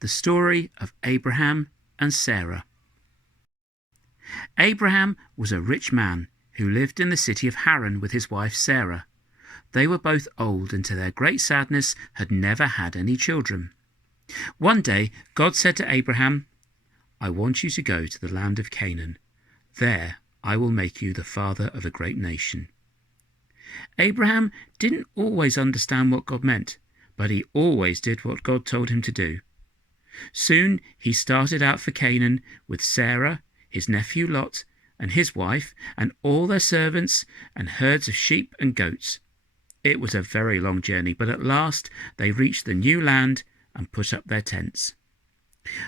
The story of Abraham and Sarah. Abraham was a rich man who lived in the city of Haran with his wife Sarah. They were both old and to their great sadness had never had any children. One day God said to Abraham, "I want you to go to the land of Canaan. There I will make you the father of a great nation." Abraham didn't always understand what God meant, but he always did what God told him to do. Soon he started out for Canaan with Sarah, his nephew Lot, and his wife, and all their servants and herds of sheep and goats. It was a very long journey, but at last they reached the new land and put up their tents.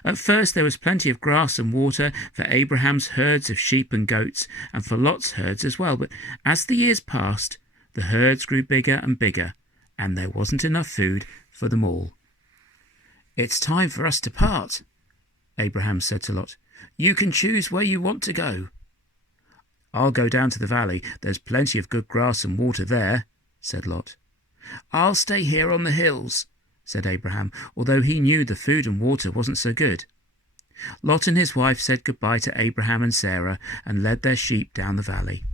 At first there was plenty of grass and water for Abraham's herds of sheep and goats, and for Lot's herds as well, but as the years passed, the herds grew bigger and bigger, and there wasn't enough food for them all. "It's time for us to part," Abraham said to Lot. "You can choose where you want to go." "I'll go down to the valley. There's plenty of good grass and water there," said Lot. "I'll stay here on the hills," said Abraham, although he knew the food and water wasn't so good. Lot and his wife said goodbye to Abraham and Sarah and led their sheep down the valley.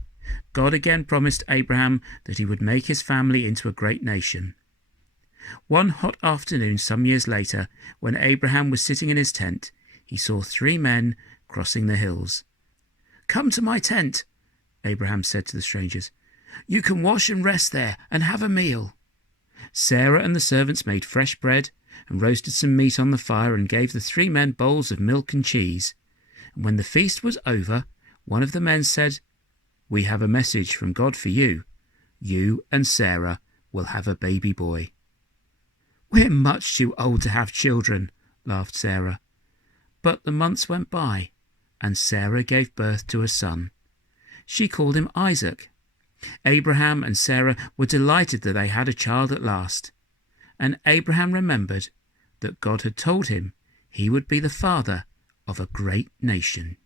God again promised Abraham that he would make his family into a great nation. One hot afternoon some years later, when Abraham was sitting in his tent, he saw 3 men crossing the hills. "Come to my tent," Abraham said to the strangers. "You can wash and rest there and have a meal." Sarah and the servants made fresh bread and roasted some meat on the fire and gave the 3 men bowls of milk and cheese. And when the feast was over, one of the men said, "We have a message from God for you. You and Sarah will have a baby boy." "We're much too old to have children," laughed Sarah. But the months went by, and Sarah gave birth to a son. She called him Isaac. Abraham and Sarah were delighted that they had a child at last, and Abraham remembered that God had told him he would be the father of a great nation.